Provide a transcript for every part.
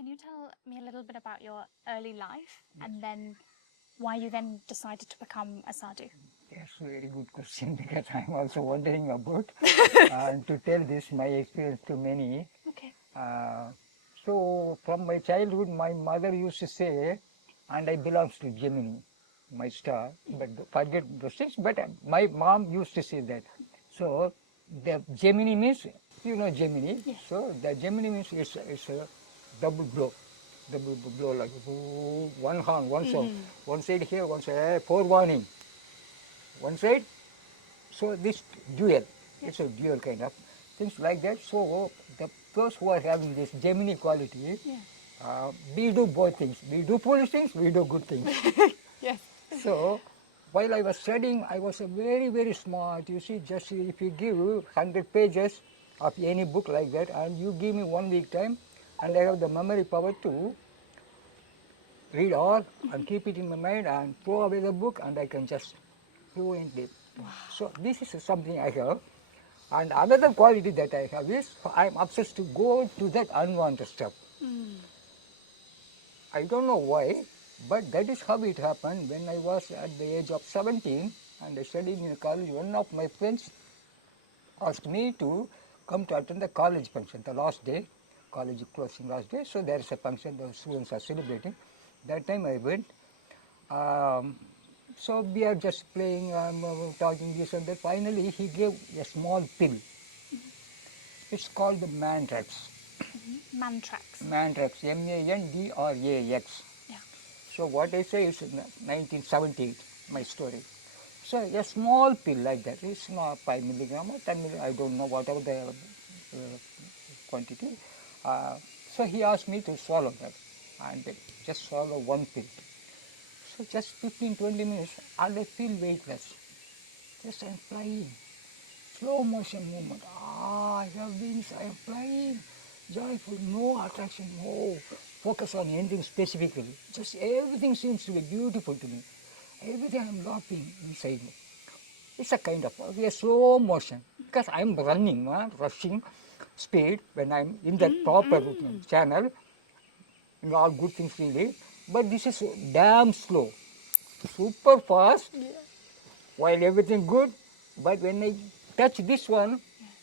can you tell me a little bit about your early life and then why you then decided to become a sadhu? That's a very good question because I'm also wondering about to tell this my experience to many. Okay. So from my childhood, my mother used to say, and I belongs to Gemini, my star, but forget those things. But my mom used to say that. So the Gemini means, you know Gemini. Yes. So the Gemini means it's a double blow like one horn, one sound, one side here, one side, forewarning, one side. So this dual, it's a dual kind of things like that. So those who are having this Gemini quality, we do both things. We do foolish things, we do good things. Yes. So while I was studying, I was a very smart. You see, just if you give 100 pages of any book like that, and you give me 1 week time, and I have the memory power to read all and keep it in my mind and throw away the book, and I can just fluently. So this is something I have. And another quality that I have is I'm obsessed to go to that unwanted stuff. I don't know why, but that is how it happened. When I was at the age of 17 and I studied in college, one of my friends asked me to come to attend the college function, the last day, college closing last day. So there is a function the students are celebrating. That time I went. So we are just playing, talking this and that. Finally, he gave a small pill. It's called the Mandrax. Mantrax. Mandrax, Mandrax. Yeah. So what I say is 1978, my story. So a small pill like that, it's not 5 milligram or 10 milligram, I don't know, whatever the quantity. So he asked me to swallow that and just swallow one pill. So just 15-20 minutes and I feel weightless. Just I'm flying. Slow motion movement. I have wings, I am flying. Joyful, no attraction, no focus on anything specifically. Just everything seems to be beautiful to me. Everything I'm laughing inside me. It's a kind of a slow motion because I'm running, rushing speed when I'm in that proper channel. All good things really. But this is damn slow, super fast. While everything good, but when I touch this one,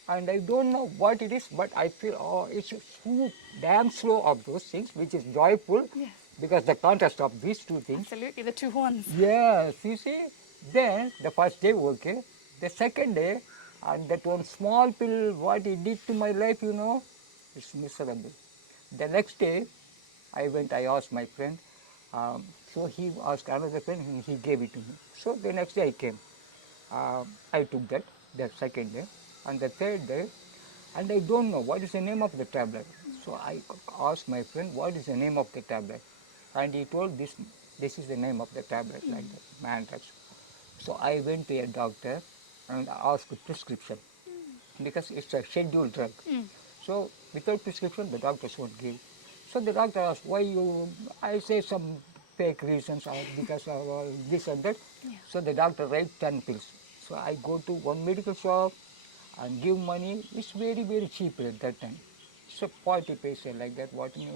and I don't know what it is, but I feel, oh, it's so damn slow of those things, which is joyful, Yes. because the contrast of these two things. Absolutely, the two horns. Yes, you see, then the first day, okay, the second day, and that one small pill, what it did to my life, it's miserable. The next day, I asked my friend, so he asked another friend, and he gave it to me. So the next day I came. I took that second day, and the third day, and I don't know what is the name of the tablet. So I asked my friend, what is the name of the tablet? And he told this is the name of the tablet, like that, Mandrax. So I went to a doctor and asked a prescription because it's a scheduled drug. So without prescription, the doctors won't give. So the doctor asked, why you, I say some fake reasons because of this and that. So the doctor writes 10 pills. So I go to one medical shop and give money. It's very cheap at that time. It's a 40 paisa like that. What you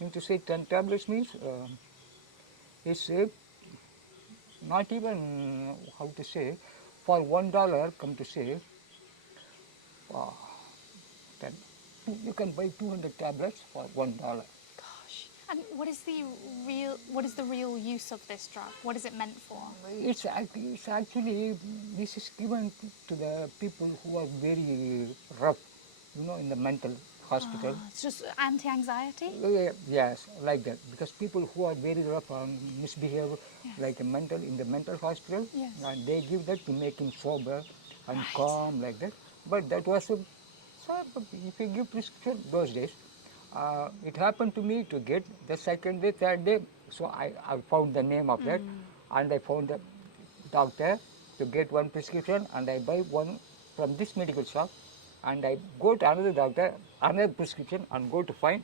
mean to say 10 tablets means it's not even, how to say, for $1, come to say, uh, then you can buy 200 tablets for $1. Gosh. And what is the real use of this drug? What is it meant for? It's actually, this is given to the people who are very rough, in the mental hospital. It's just anti-anxiety? Yes, like that. Because people who are very rough and misbehave, like in the mental hospital, and they give that to make him sober and calm, like that. But that was so if you give prescription those days, it happened to me to get the second day, third day. So I found the name of that, and I found the doctor to get one prescription, and I buy one from this medical shop, and I go to another doctor, another prescription, and go to find.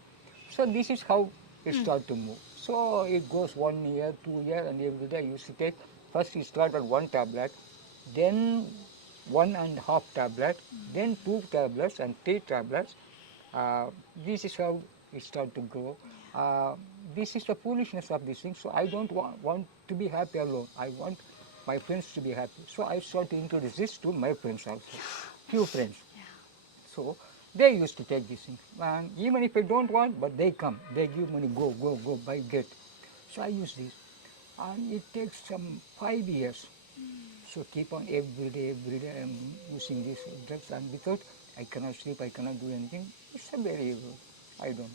So this is how it started to move. So it goes 1 year, 2 years, and every day I used to take. First it started one tablet, then 1.5 tablet, then 2 tablets and 3 tablets. This is how it started to grow. This is the foolishness of these things. So I don't want to be happy alone. I want my friends to be happy. So I started to introduce this to my friends also, few friends. So they used to take these things. And even if I don't want, but they come, they give money, go, go, go, buy, get. So I use this. And it takes some 5 years. So keep on every day I'm using these drugs, and without I cannot sleep, I cannot do anything. It's a very, I don't.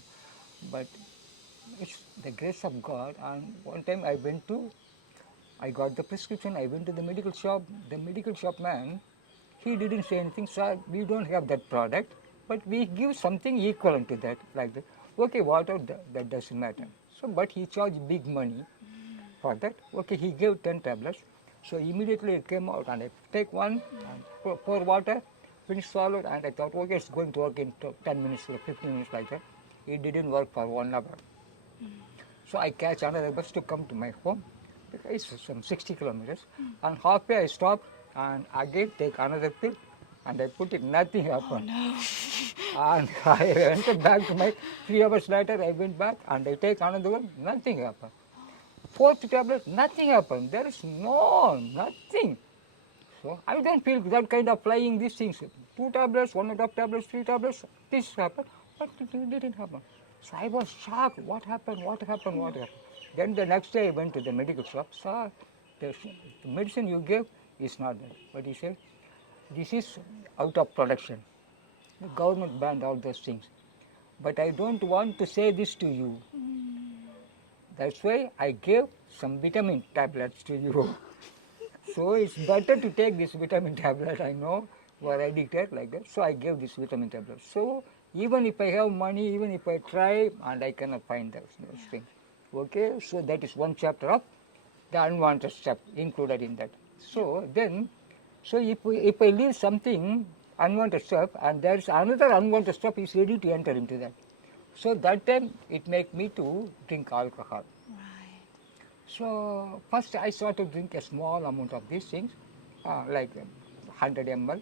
But it's the grace of God. And one time I got the prescription, I went to the medical shop. The medical shop man, he didn't say anything, sir, we don't have that product, but we give something equivalent to that, like that. Okay, whatever, that doesn't matter. So, but he charged big money for that. Okay, he gave 10 tablets. So immediately it came out, and I take one and pour water, finish swallowed, and I thought, okay, it's going to work in 10 minutes or 15 minutes, like that. It didn't work for 1 hour. So I catch another bus to come to my home. It's some 60 kilometers. And halfway I stop and again take another pill, and I put it, nothing happened. And I went back to my, 3 hours later I went back and I take another one, nothing happened. Fourth tablet, nothing happened. There is nothing. So I don't feel that kind of flying these things. 2 tablets, 1.5 tablets, 3 tablets, this happened, but it didn't happen. So I was shocked. What happened? Then the next day I went to the medical shop. Sir, the medicine you gave is not there. But he said, this is out of production. The government banned all those things. But I don't want to say this to you. That's why I gave some vitamin tablets to you. So it's better to take this vitamin tablet. I know you are addicted like that. So I gave this vitamin tablet. So even if I have money, even if I try, and I cannot find those things. Okay, so that is one chapter of the unwanted stuff included in that. So then, so if I leave something unwanted stuff, and there is another unwanted stuff is ready to enter into that. So that time it make me to drink alcohol. Right. So first I started to drink a small amount of these things, like 100 ml.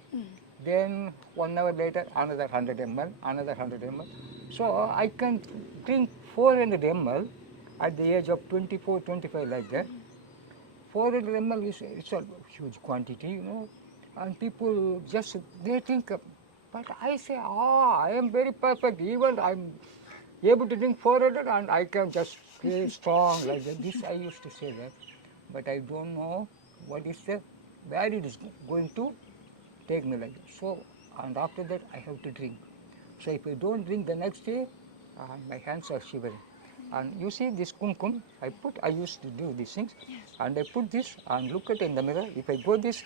Then 1 hour later another 100 ml, another 100 ml. So I can drink 400 ml at the age of 24, 25, like that. 400 ml is it's a huge quantity, you know, and people just they think, but I say, I am very perfect. Even I'm able to drink 400 and I can just feel strong like that. This I used to say that, but I don't know what is the where it is going to take me like that. So, and after that I have to drink. So if I don't drink the next day, my hands are shivering. And you see this kumkum, I used to do these things, and I put this and look at it in the mirror. If I go this,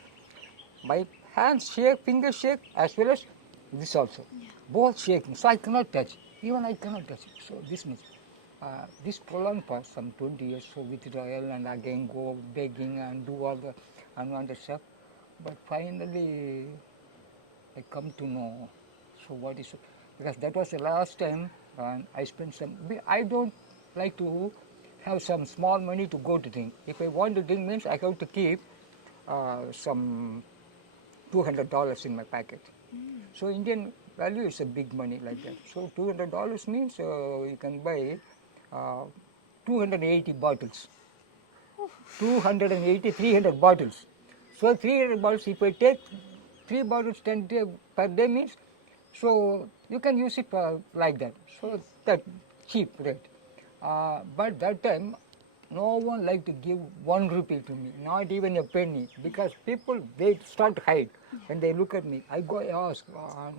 my hands shake, fingers shake, as well as this also. Both shaking, so I cannot touch. Even I cannot touch. So this means, this prolonged for some 20 years, so withdrawal and again go begging and do all the unwanted stuff. But finally, I come to know, so what is, because that was the last time I spent some, I don't like to have some small money to go to drink. If I want to drink means I have to keep some $200 in my pocket. So Indian value is a big money like that. So $200 means you can buy 280 bottles. 280, 300 bottles. So 300 bottles, if I take 3 bottles 10 day, per day means, so you can use it like that. So that cheap rate. But that time, no one liked to give 1 rupee to me, not even a penny, because people, they start to hide when they look at me. I go ask,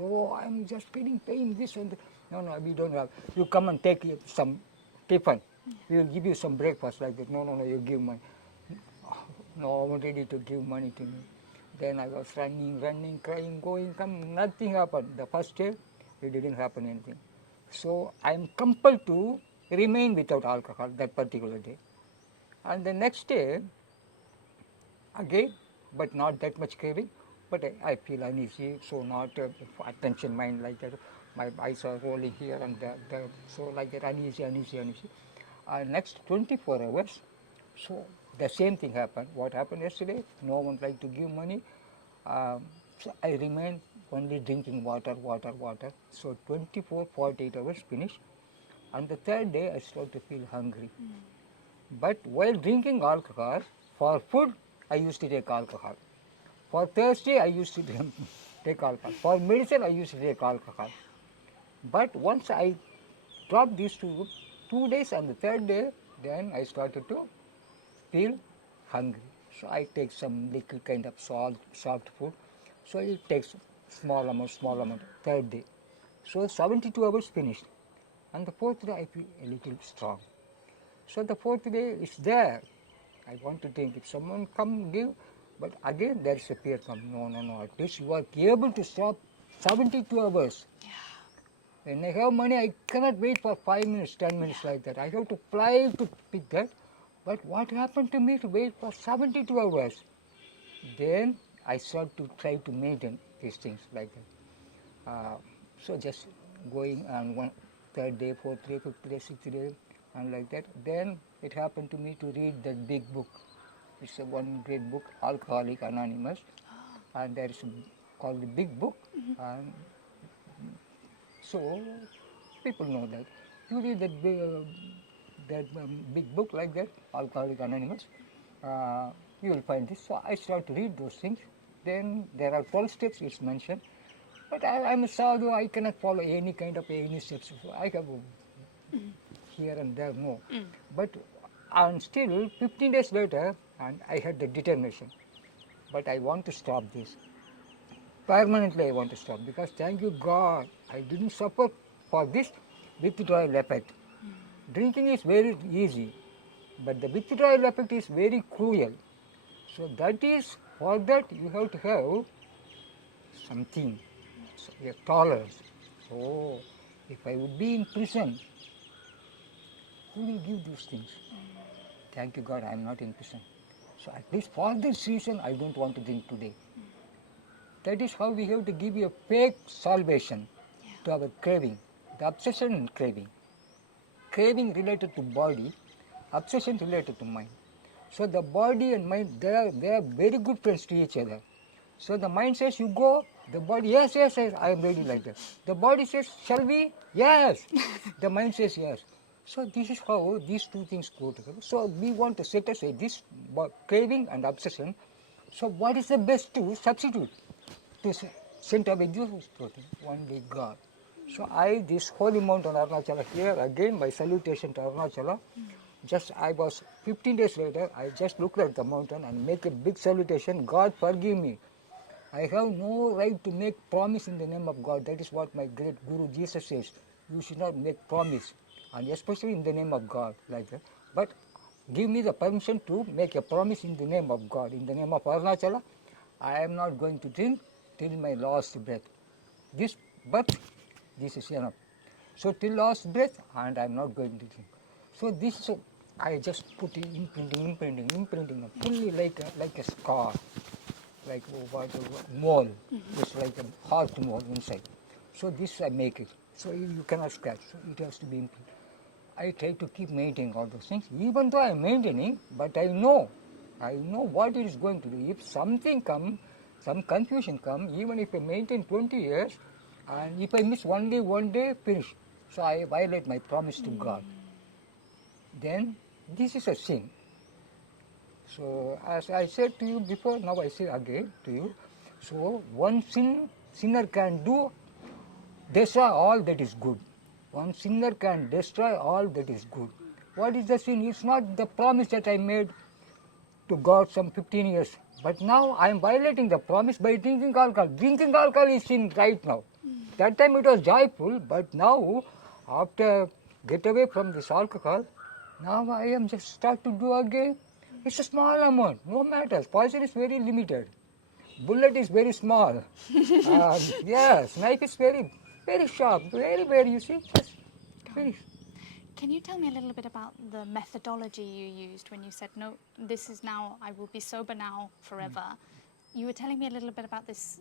no, I'm just paying this and that. No, we don't have. You come and take some tiffin. We will give you some breakfast like that. No, you give money. No one ready to give money to me. Then I was running, crying, going, come, nothing happened. The first day, it didn't happen anything. So I am compelled to remain without alcohol that particular day. And the next day, again, but not that much craving, but I feel uneasy, so not attention mind like that. My eyes are rolling here and there, so like that, uneasy. Next 24 hours, so the same thing happened. What happened yesterday? No one liked to give money. So I remained only drinking water. So 24, 48 hours finished. On the third day, I started to feel hungry. But while drinking alcohol, for food, I used to take alcohol. For thirsty, I used to take alcohol. For medicine, I used to take alcohol. But once I dropped these 2 days, on the third day, then I started to feel hungry. So I take some liquid kind of soft food. So it takes small amount, third day. So 72 hours finished. And the fourth day I feel a little strong. So the fourth day is there. I want to drink. If someone come give, but again there is a fear come. No. At least you are able to stop 72 hours. Yeah. When I have money, I cannot wait for 5 minutes, 10 minutes like that. I have to fly to pick that. But what happened to me to wait for 72 hours? Then I start to try to maintain these things like that. So just going on one third day, fourth day, fifth day, sixth day, and like that. Then it happened to me to read that big book. It's a one great book, Alcoholic Anonymous, and there is called the big book. And so people know that. You read that big book like that, Alcoholic Anonymous, you will find this. So I start to read those things. Then there are 12 steps it's mentioned. But I'm a sadhu, I cannot follow any kind of any steps. So I have here and there, no. But and still 15 days later, and I had the determination. But I want to stop this. Permanently I want to stop because thank you God, I didn't suffer for this withdrawal effect. Drinking is very easy, but the withdrawal effect is very cruel. So that is, for that you have to have something, a tolerance. Oh, if I would be in prison, who will give these things? Thank you God, I am not in prison. So at least for this reason, I don't want to drink today. That is how we have to give you a fake salvation to our craving, the obsession and craving. Craving related to body, obsession related to mind. So the body and mind, they are very good friends to each other. So the mind says, you go, the body, yes, I am ready like that. The body says, shall we? Yes. The mind says, yes. So this is how these two things go together. So we want to set aside this craving and obsession. So what is the best to substitute? To send away this protein? Only God. So this holy mountain Arunachala, here again my salutation to Arunachala. Just I was 15 days later, I just looked at the mountain and make a big salutation. God forgive me. I have no right to make promise in the name of God. That is what my great Guru Jesus says. You should not make promise, and especially in the name of God like that. But give me the permission to make a promise in the name of God. In the name of Arunachala, I am not going to drink till my last breath. But this is enough. So till last breath, and I am not going to drink. So this is I just put imprinting, fully like a scar, like what mole. It's like a heart mole inside. So this I make it. So you cannot scratch. So it has to be imprinted. I try to keep maintaining all those things, even though I am maintaining, but I know what it is going to do. If something come, some confusion come, even if I maintain 20 years, and if I miss one day, finish. So I violate my promise to God. Then this is a sin. So as I said to you before, now I say again to you. So one sinner can do, destroy all that is good. One sinner can destroy all that is good. What is the sin? It's not the promise that I made to God some 15 years. But now I am violating the promise by drinking alcohol. Drinking alcohol is sin right now. That time it was joyful, but now after get away from this alcohol, now I am just start to do again. It's a small amount, no matter. Poison is very limited. Bullet is very small. Yes, knife is very, very sharp. Very, you see, just very. Can you tell me a little bit about the methodology you used when you said, no, this is now, I will be sober now forever? You were telling me a little bit about this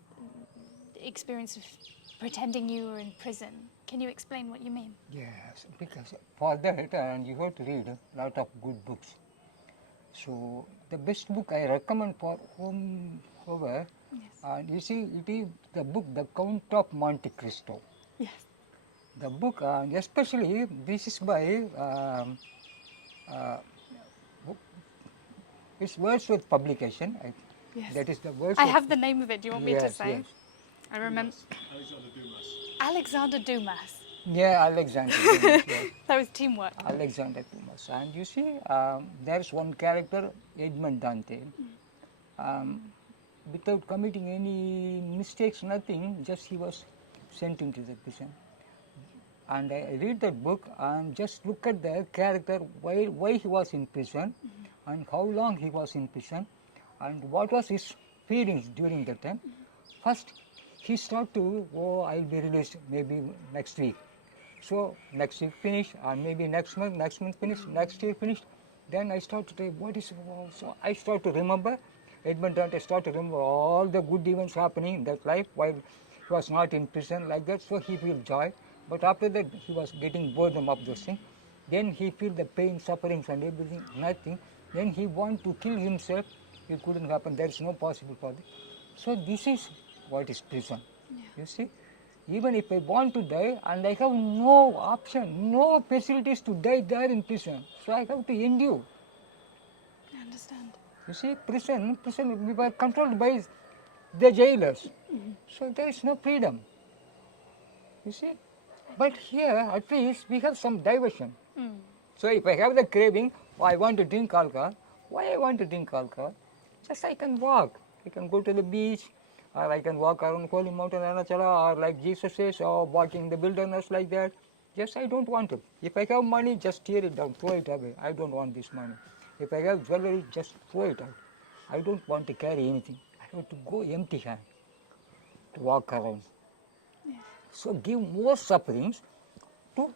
experience of pretending you were in prison. Can you explain what you mean? Yes, because for that, and you have to read a lot of good books. So the best book I recommend for whomever, Yes. and you see, it is the book, The Count of Monte Cristo. Yes. The book, especially this is by uh, it's Wordsworth publication. Yes. That is the Wordsworth. I have the name of it. Do you want me to Yes, say? yes. I remember. Alexander Dumas. Alexander Dumas. Yeah, Alexander Dumas. Yes. That was teamwork. Alexander Dumas. And you see, there's one character, Edmund Dante. Without committing any mistakes, nothing, just he was sent into the prison. And I read that book and just look at the character, why he was in prison and how long he was in prison and what was his feelings during that time. First, he started to, oh, I'll be released maybe next week. So next week finished, and maybe next month finished, next year finished. Then I start to say, what is, so I start to remember, Edmund Dante start to remember all the good events happening in that life while he was not in prison like that, so he feel joy. But after that, he was getting boredom of those things. Then he feel the pain, sufferings and everything, nothing. Then he want to kill himself, it couldn't happen, there is no possible for this. So this is what is prison, you see. Even if I want to die and I have no option, no facilities to die there in prison, so I have to endure. I understand. You see, prison, we were controlled by the jailers, so there is no freedom. You see, but here at least we have some diversion. So if I have the craving, oh, I want to drink alcohol. Why I want to drink alcohol? Just I can walk. I can go to the beach, or I can walk around Holy Mountain Arunachala, or like Jesus says, or walking in the wilderness like that. Yes, I don't want to. If I have money, just tear it down, throw it away. I don't want this money. If I have jewelry, just throw it out. I don't want to carry anything. I have to go empty hand to walk around. Yes. So give more sufferings to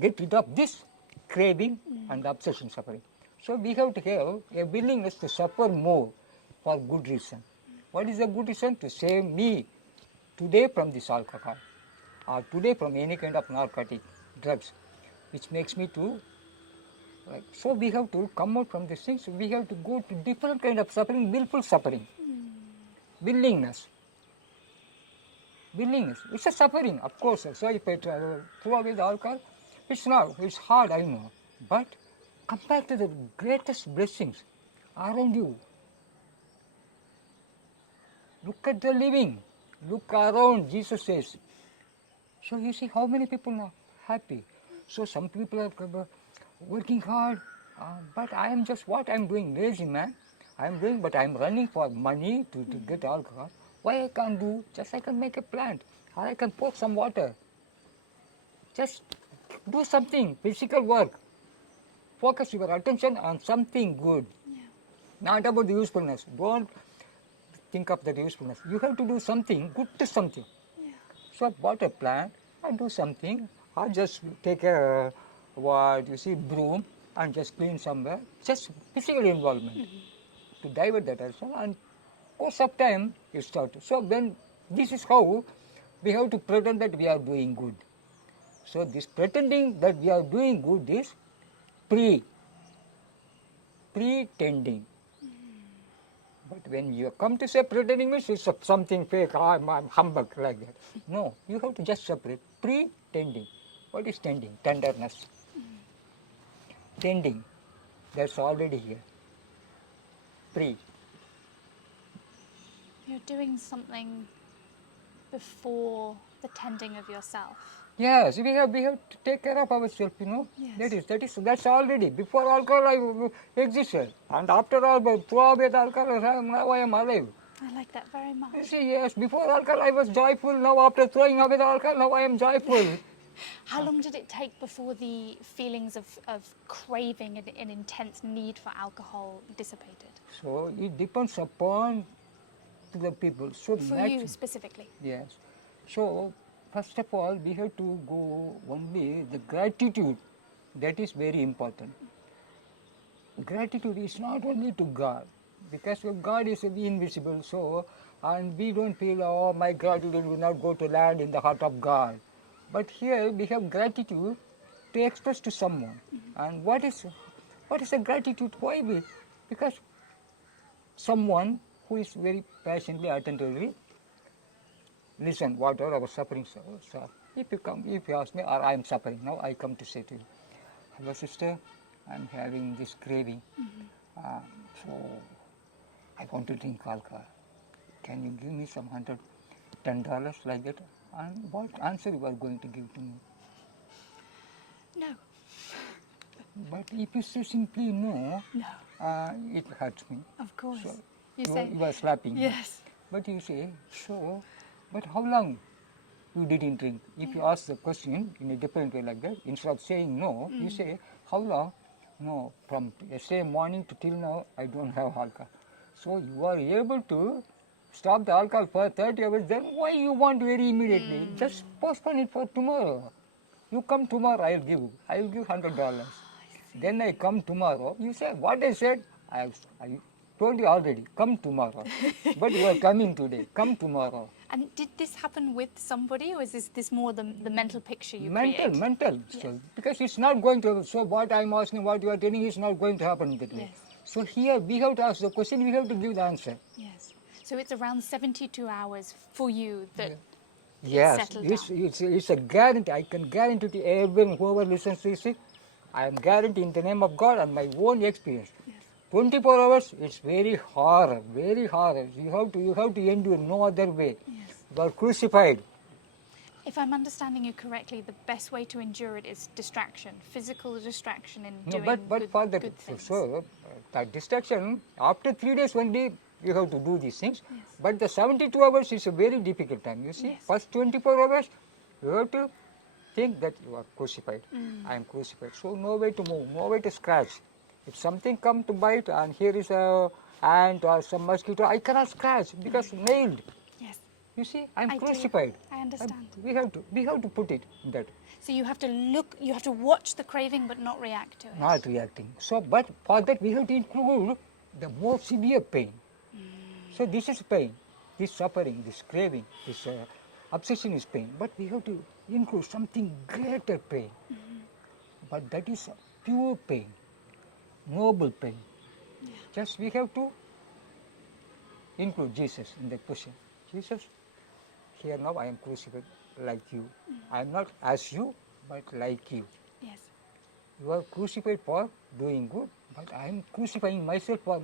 get rid of this craving and obsession suffering. So we have to have a willingness to suffer more for good reason. What is the good reason? To save me today from this alcohol or today from any kind of narcotic drugs, which makes me to, like, so we have to come out from these things. We have to go to different kind of suffering, willful suffering, willingness. Willingness, it's a suffering, of course. So if I throw away the alcohol, it's hard, I know. But compared to the greatest blessings around you, look at the living, look around, Jesus says. So you see how many people are happy. So some people are working hard, but I am just what I'm doing, lazy man. I'm doing, but I'm running for money to get alcohol. Why I can't do? Just I can make a plant, or I can pour some water. Just do something, physical work. Focus your attention on something good. Yeah. Not about the usefulness. Don't think of the usefulness. You have to do something, good to something. Yeah. So water plant, or do something, or just take a, broom and just clean somewhere. Just physical involvement to divert that attention, and course of time you start. So when this is how we have to pretend that we are doing good. So this pretending that we are doing good is pretending. But when you come to say pretending means it's something fake, I'm humbug like that. No, you have to just separate pretending. What is tending? Tenderness. Tending, that's already here. You're doing something before the tending of yourself. Yes, we have to take care of ourselves, you know. Yes. That's already. Before alcohol I existed. And after all, throw away the alcohol, now I am alive. I like that very much. You see, yes, before alcohol I was joyful, now after throwing away the alcohol, now I am joyful. How long did it take before the feelings of craving and an intense need for alcohol dissipated? So it depends upon the people. So For you specifically? Yes. So first of all, we have to go only the gratitude. That is very important. Gratitude is not only to God, because God is invisible. So, and we don't feel, oh, my gratitude will not go to land in the heart of God. But here we have gratitude to express to someone. And what is a gratitude? Why? Because someone who is very passionately, attentively listen what are our sufferings are. If you ask me, or I am suffering, now I come to say to you, hello sister, I'm having this craving. So I want to drink alcohol. Can you give me some $110 like that? And what answer you are going to give to me? No. But if you say simply no, No. it hurts me. Of course. So You you are slapping me. yes. But you say, so, but how long you didn't drink? If you ask the question in a different way like that, instead of saying no, you say, how long? No, from yesterday morning to till now, I don't have alcohol. So you are able to stop the alcohol for 30 hours, then why you want very immediately? Just postpone it for tomorrow. You come tomorrow, I will give $100. Then I come tomorrow, you say, what I said, I told you already, come tomorrow. But you are coming today, come tomorrow. And did this happen with somebody, or is this more the mental picture you create? Mental, still. Because it's not going to, so what I'm asking, what you are telling is not going to happen that way. Yes. So here we have to ask the question, we have to give the answer. Yes. So it's around 72 hours for you that Yes, settled it's a guarantee. I can guarantee to everyone whoever listens to this, I am guaranteeing in the name of God and my own experience. Yes. 24 hours, it's very hard, very hard. You have to endure no other way. Yes. You are crucified. If I'm understanding you correctly, the best way to endure it is distraction, physical distraction in No, doing but for the good things. so that distraction after 3 days only you have to do these things. Yes. But the 72 hours is a very difficult time. You see, Yes. first 24 hours you have to think that you are crucified. I am crucified. So no way to move, no way to scratch. If something come to bite and here is a ant or some mosquito, I cannot scratch because nailed. Yes. You see, I am I do. crucified. I understand. We have to put it in that. So you have to watch the craving but not react to it. Not reacting. So, but for that we have to include the more severe pain. So this is pain, this suffering, this craving, this obsession is pain. But we have to include something greater pain. But that is pure pain, noble pain. Just we have to include Jesus in that question. Jesus, here now I am crucified like you. I am not as you, but like you. Yes. You are crucified for doing good, but I am crucifying myself for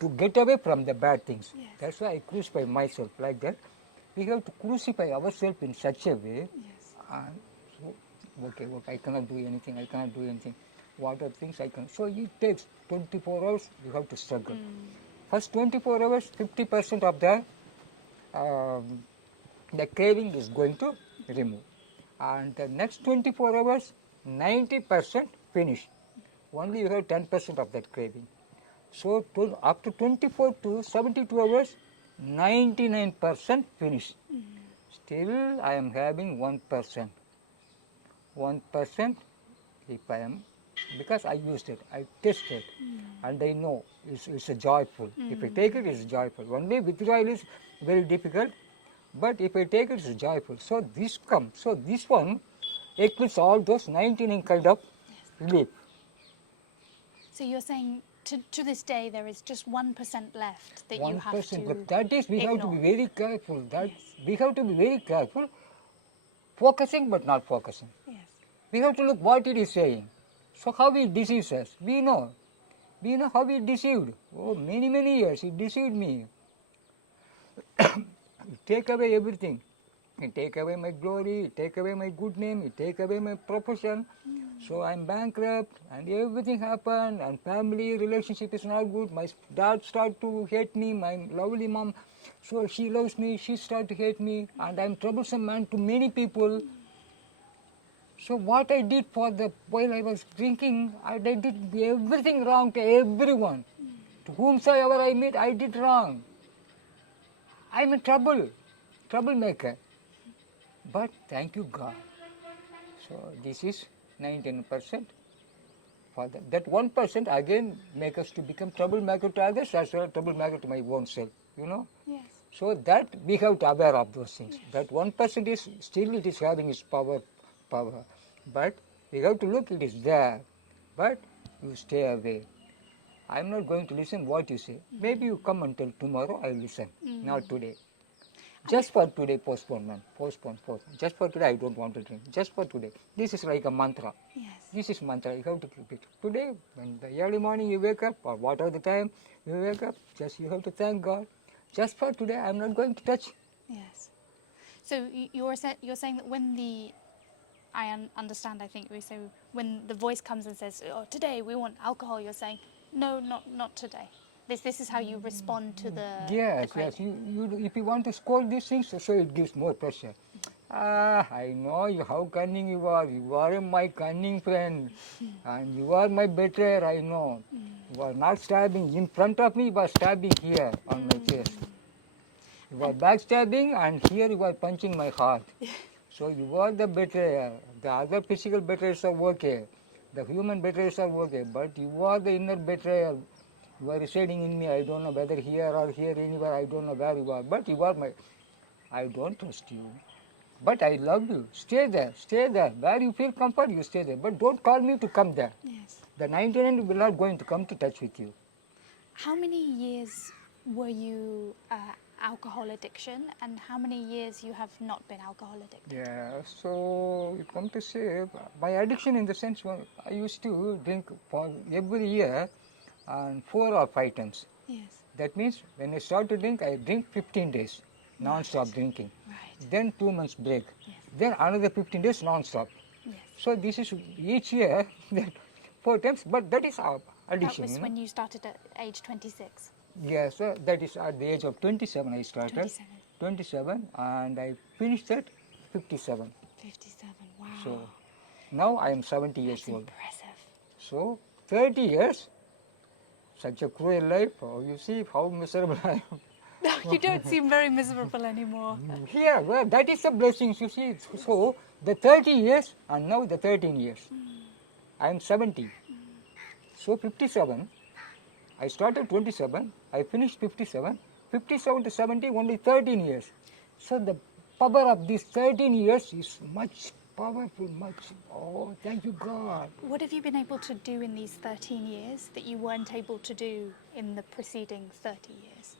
to get away from the bad things. Yes. That's why I crucify myself like that. We have to crucify ourselves in such a way. Yes. And so, okay, I cannot do anything. What are things I can? So it takes 24 hours. You have to struggle. First 24 hours, 50% of the craving is going to remove, and the next 24 hours, 90% finish. Only you have 10% of that craving. So after 24 to 72 hours, 99% finish. Still I am having 1%. 1% if I am, because I used it, I tested, and I know it's a joyful. If I take it, it's joyful. Only withdrawal is very difficult, but if I take it, it's joyful. So this comes. So this one eclipses all those 99 kind of relief. So you're saying to this day there is just 1% left that you have 1%, to but that is we have to be ignore. very careful. That we have to be very careful, focusing but not focusing. Yes. We have to look what it is saying. So how it deceives us. We know how it deceived. Oh, many years it deceived me. It take away everything. It take away my glory, it take away my good name, it take away my profession. So I'm bankrupt and everything happened and family relationship is not good. My dad started to hate me, my lovely mom, so she loves me, she started to hate me, and I'm troublesome man to many people. So what I did while I was drinking, I did everything wrong to everyone. To whomsoever I meet, I did wrong. I'm in troublemaker. But thank you God. So this is 19%. For that 1% again make us to become troublemaker to others as well as troublemaker to my own self. You know. Yes. So that we have to aware of those things. That 1% is still it is having its power, but we have to look it is there. But you stay away. I am not going to listen what you say. Maybe you come until tomorrow. I listen. Not today. Just for today, postponement, postpone. Just for today, I don't want to drink. Just for today. This is like a mantra. Yes. This is mantra. You have to keep it. Today, when the early morning you wake up, or whatever the time you wake up, just you have to thank God. Just for today, I'm not going to touch. Yes. So you're saying that when understand, I think we say when the voice comes and says, "Oh, today we want alcohol," you're saying, "No, not today." This is how you respond to the Yes, craving. yes. If you want to scold these things, so it gives more pressure. I know you how cunning you are. You are my cunning friend, and you are my betrayer. I know. You are not stabbing in front of me. You are stabbing here on my chest. You are backstabbing, and here you are punching my heart. So you are the betrayer. The other physical betrayers are okay. The human betrayers are okay, but you are the inner betrayer. You are residing in me. I don't know whether here or here, anywhere. I don't know where you are, but you are my. I don't trust you, but I love you. Stay there. Stay there. Where you feel comfort, you stay there. But don't call me to come there. Yes. The 99 will not going to come to touch with you. How many years were you alcohol addiction, and how many years you have not been alcohol addicted? Yeah, so you come to say, my addiction in the sense, I used to drink for every year and 4 or 5 times. Yes. That means when I start to drink, I drink 15 days, non-stop drinking. Right. Then 2 months break. Yes. Then another 15 days non-stop. Yes. So this is each year, that 4 times, but that is our That addiction. was when you started at age 26. Yes, that is at the age of 27 I started. 27. 27 and I finished at 57. 57. Wow. So now I am 70 years That's old. impressive. So 30 years, such a cruel life. Oh, you see how miserable I am. No, you don't seem very miserable anymore. Here, well, that is the blessings, you see. So the 30 years and now the 13 years. I am 70. So 57. I started 27. I finished 57. 57 to 70, only 13 years. So the power of these 13 years is much powerful, much. Oh, thank you, God. What have you been able to do in these 13 years that you weren't able to do in the preceding 30 years?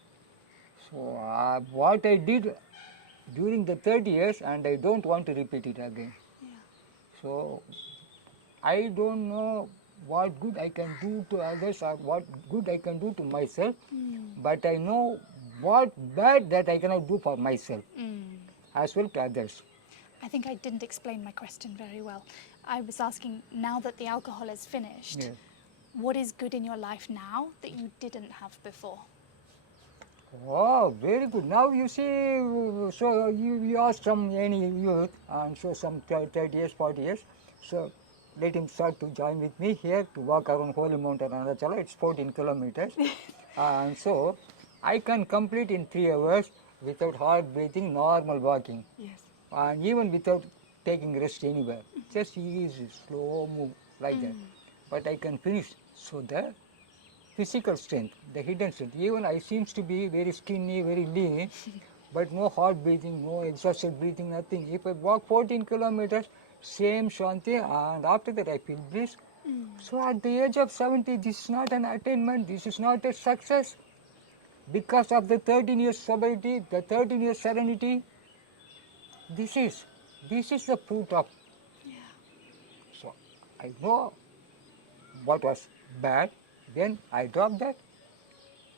So what I did during the 30 years, and I don't want to repeat it again. Yeah. So I don't know what good I can do to others or what good I can do to myself, but I know what bad that I cannot do for myself as well to others. I think I didn't explain my question very well. I was asking, now that the alcohol is finished, Yes. what is good in your life now that you didn't have before? Oh, very good. Now you see, so you ask any youth, and so some 30 years, 40 years, so let him start to join with me here to walk around Holy Mountain Arunachala. It's 14 kilometers. And so I can complete in 3 hours without hard breathing, normal walking. Yes. And even without taking rest anywhere. Just easy, slow move like that. But I can finish. So the physical strength, the hidden strength. Even I seems to be very skinny, very lean, but no hard breathing, no exhausted breathing, nothing. If I walk 14 kilometers, same Shanti, and after that I feel bliss. So at the age of 70, this is not an attainment, this is not a success. Because of the 13 years sobriety, the 13 years serenity, this is the fruit of. Yeah. So I know what was bad, then I dropped that.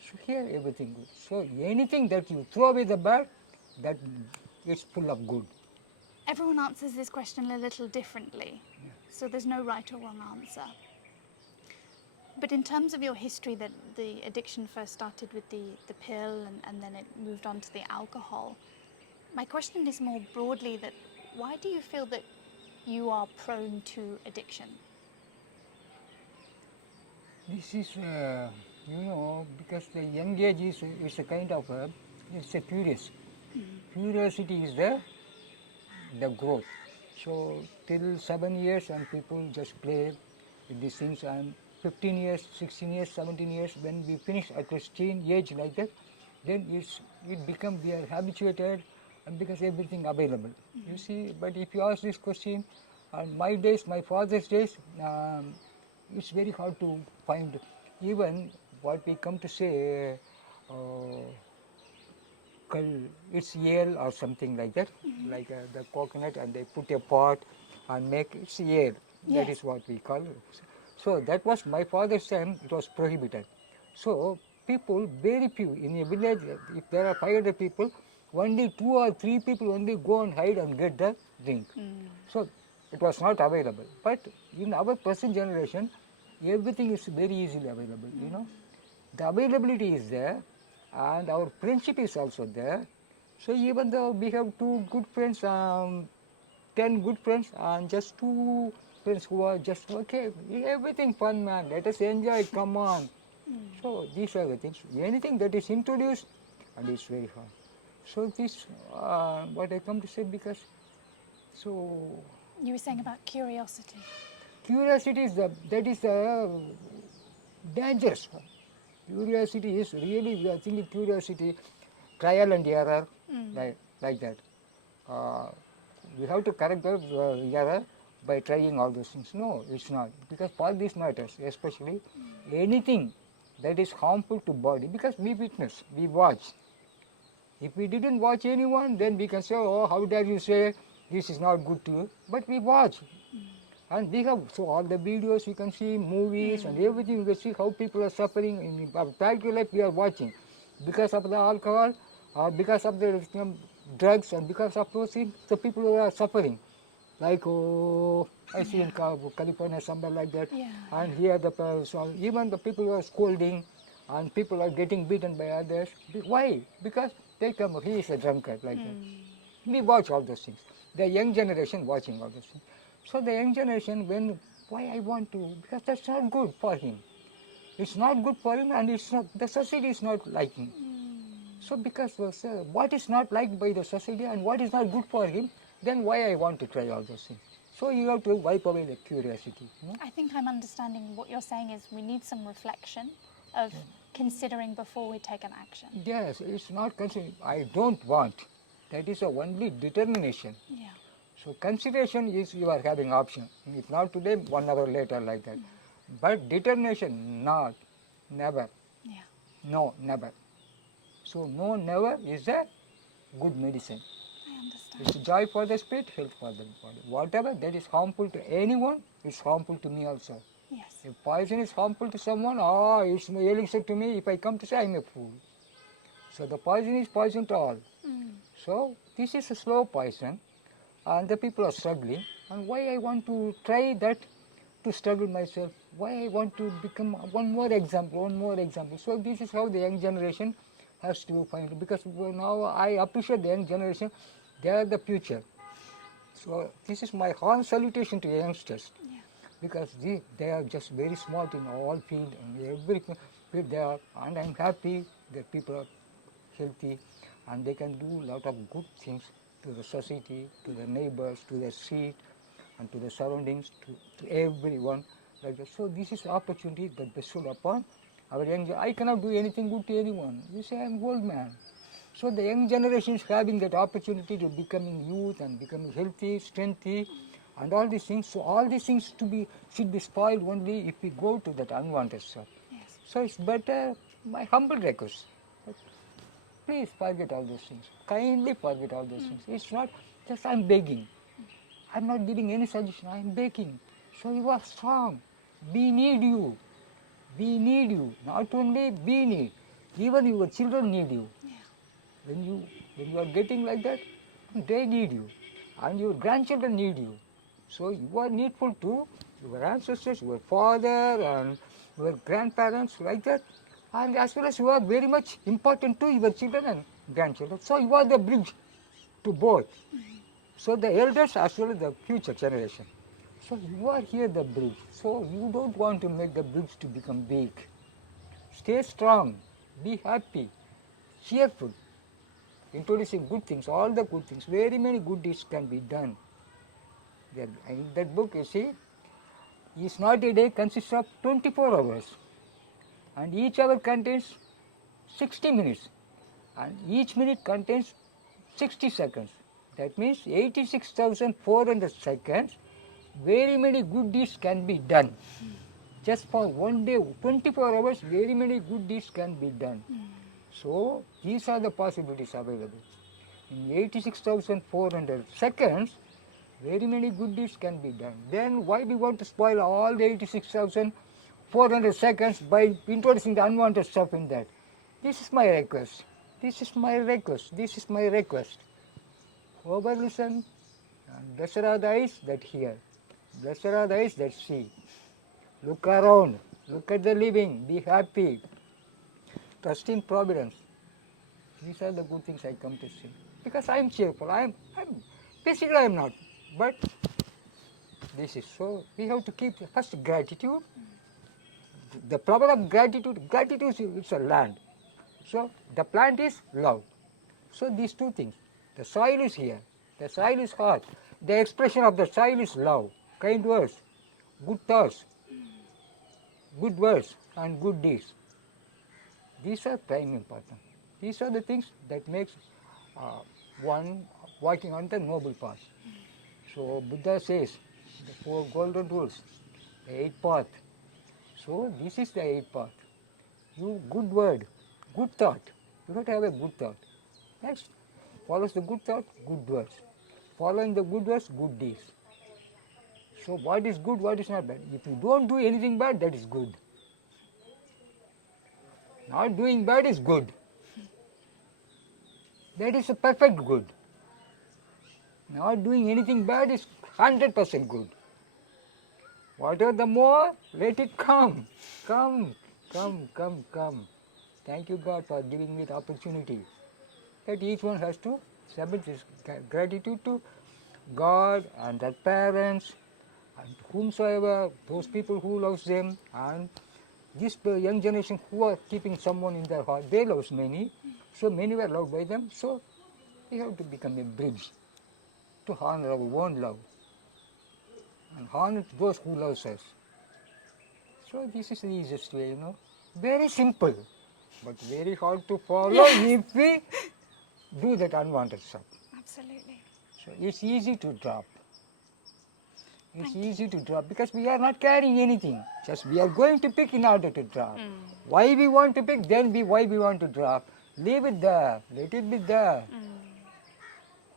So here everything good. So anything that you throw away the bad, that is full of good. Everyone answers this question a little differently, so there's no right or wrong answer. But in terms of your history, that the addiction first started with the pill and then it moved on to the alcohol, my question is more broadly that why do you feel that you are prone to addiction? This is, because the young age is a kind of, it's a curious. Curiosity is the growth. So till 7 years and people just play with these things, and 15 years, 16 years, 17 years, when we finish at a teen age like that, then we are habituated, and because everything available. You see, but if you ask this question, my days, my father's days, it's very hard to find even what we come to say it's yale or something like that, like the coconut, and they put a pot and make it's yale. That Yes. is what we call it. So that was my father's time, it was prohibited. So people, very few, in a village, if there are 500 people, only 2 or 3 people only go and hide and get the drink. So it was not available. But in our present generation, everything is very easily available, you know. The availability is there, and our friendship is also there. So even though we have 2 good friends, 10 good friends, and just 2 friends who are just okay, everything fun, man, let us enjoy, come on. So these are the things. Anything that is introduced, and it's very hard. So this, what I come to say, because so You were saying about curiosity. curiosity is that is dangerous. Curiosity is really, we are thinking curiosity, trial and error, like that. Uh, we have to correct the error by trying all those things. No, it's not. Because all these matters, especially anything that is harmful to body, because we witness, we watch. If we didn't watch anyone, then we can say, oh, how dare you say this is not good to you. But we watch. And we have, so all the videos you can see, movies and everything, you can see how people are suffering. In our practical life, we are watching. Because of the alcohol, or because of the drugs, and because of those things, the people who are suffering. Like, oh, I see in California, somewhere like that. Yeah. And here, so even the people who are scolding, and people are getting beaten by others. Why? Because they come, he is a drunkard, like that. We watch all those things. The young generation watching all those things. So the young generation, why I want to, because that's not good for him. It's not good for him, and it's not, the society is not liking. So because what is not liked by the society and what is not good for him, then why I want to try all those things. So you have to wipe away the curiosity. You know? I think I'm understanding what you're saying is we need some reflection of considering before we take an action. Yes, it's not considered. I don't want. That is a only determination. Yeah. So consideration is you are having option. If not today, 1 hour later, like that. But determination, not, never. Yeah. No, never. So no, never is a good medicine. I understand. It's joy for the spirit, health for the body. Whatever that is harmful to anyone, it's harmful to me also. Yes. If poison is harmful to someone, it's my elixir to me. If I come to say, I'm a fool. So the poison is poison to all. So this is a slow poison, and the people are struggling. And why I want to try that, to struggle myself? Why I want to become one more example. So this is how the young generation has to find it. Because now I appreciate the young generation. They are the future. So this is my whole salutation to youngsters. Yeah. Because they are just very smart in all field and every field they are, and I'm happy that people are healthy and they can do a lot of good things to the society, to the neighbors, to the street, and to the surroundings, to everyone like that. So this is opportunity that bestowed upon our young. I cannot do anything good to anyone. You say I'm old man. So the young generation is having that opportunity to becoming youth and becoming healthy, strengthy, and all these things. So all these things should be spoiled only if we go to that unwanted stuff. Yes. So it's better, my humble request, please forget all those things. Kindly forget all those things. It's not just I'm begging. I'm not giving any suggestion. I'm begging. So you are strong. We need you. We need you. Not only we need, even your children need you. Yeah. When you are getting like that, they need you, and your grandchildren need you. So you are needful to your ancestors, your father and your grandparents, like that, and as well as you are very much important to your children and grandchildren. So you are the bridge to both. So the elders as well as the future generation. So you are here the bridge. So you don't want to make the bridge to become big. Stay strong, be happy, cheerful. Introducing good things, all the good things, very many good deeds can be done. In that book, you see, each not a day consists of 24 hours, and each hour contains 60 minutes, and each minute contains 60 seconds. That means 86,400 seconds, very many good deeds can be done. Just for one day, 24 hours, very many good deeds can be done. So these are the possibilities available. In 86,400 seconds, very many good deeds can be done. Then why we want to spoil all the 86,400 seconds by introducing the unwanted stuff in that? This is my request. This is my request. This is my request. Whoever listen, and blessed are the eyes that hear. Blessed are the eyes that see. Look around. Look at the living. Be happy. Trust in providence. These are the good things I come to see. Because I am cheerful. Basically I am not. But this is so. We have to keep first gratitude. The problem of gratitude is a land. So the plant is love. So these two things. The soil is here. The soil is hot. The expression of the soil is love. Kind words. Good thoughts. Good words and good deeds. These are prime important. These are the things that makes one walking on the noble path. So Buddha says the 4 golden rules, the 8th path. So this is the 8th path. You good word, good thought. You have to have a good thought. Next, follows the good thought, good words. Following the good words, good deeds. So what is good, what is not bad? If you don't do anything bad, that is good. Not doing bad is good. That is a perfect good. Not doing anything bad is 100% good. Whatever the more, let it come. Come. Thank you, God, for giving me the opportunity. That each one has to submit his gratitude to God and their parents and whomsoever, those people who loves them, and this young generation who are keeping someone in their heart. They love many, so many were loved by them. So we have to become a bridge to honor our own love and honor those who loves us. So this is the easiest way, you know. Very simple, but very hard to follow if we do that unwanted stuff. Absolutely. So it's easy to drop. It's easy to drop because we are not carrying anything. Just we are going to pick in order to drop. Why we want to pick, then why we want to drop. Leave it there. Let it be there.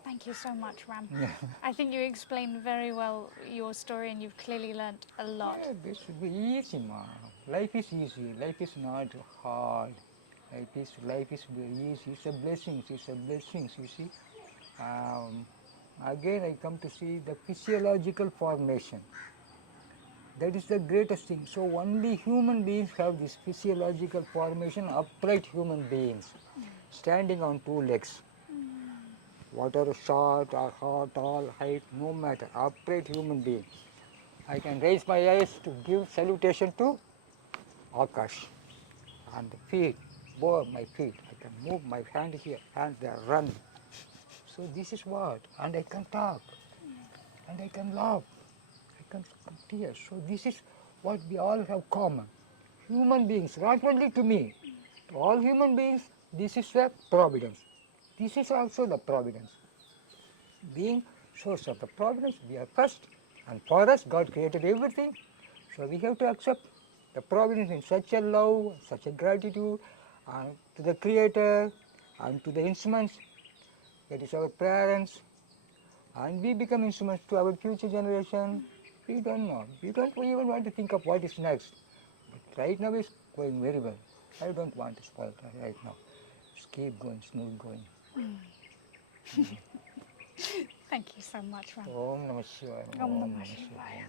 Thank you so much, Ram. I think you explained very well your story and you've clearly learnt a lot. Yeah, this should be easy, ma. Life is easy. Life is not hard. Life is very easy. It's a blessing. It's a blessing. You see. Again, I come to see the physiological formation. That is the greatest thing. So only human beings have this physiological formation. Upright human beings, standing on 2 legs. Whatever short or tall, height, no matter. Upright human being. I can raise my eyes to give salutation to Akash. And the feet, both my feet. I can move my hand here, and they run. So this is what. And I can talk. And I can laugh. I can tear. So this is what we all have common. Human beings, not only to me, to all human beings, this is the providence. This is also the providence. Being source of the providence, we are first. And for us, God created everything. So we have to accept the providence in such a love, such a gratitude to the Creator and to the instruments, that is our parents. And we become instruments to our future generation. We don't know. We don't even want to think of what is next. But right now it's going very well. I don't want to spoil it right now. Just keep going, smooth going. Thank you so much, Ram. Om Namah Shivaya. Om Namah Shivaya.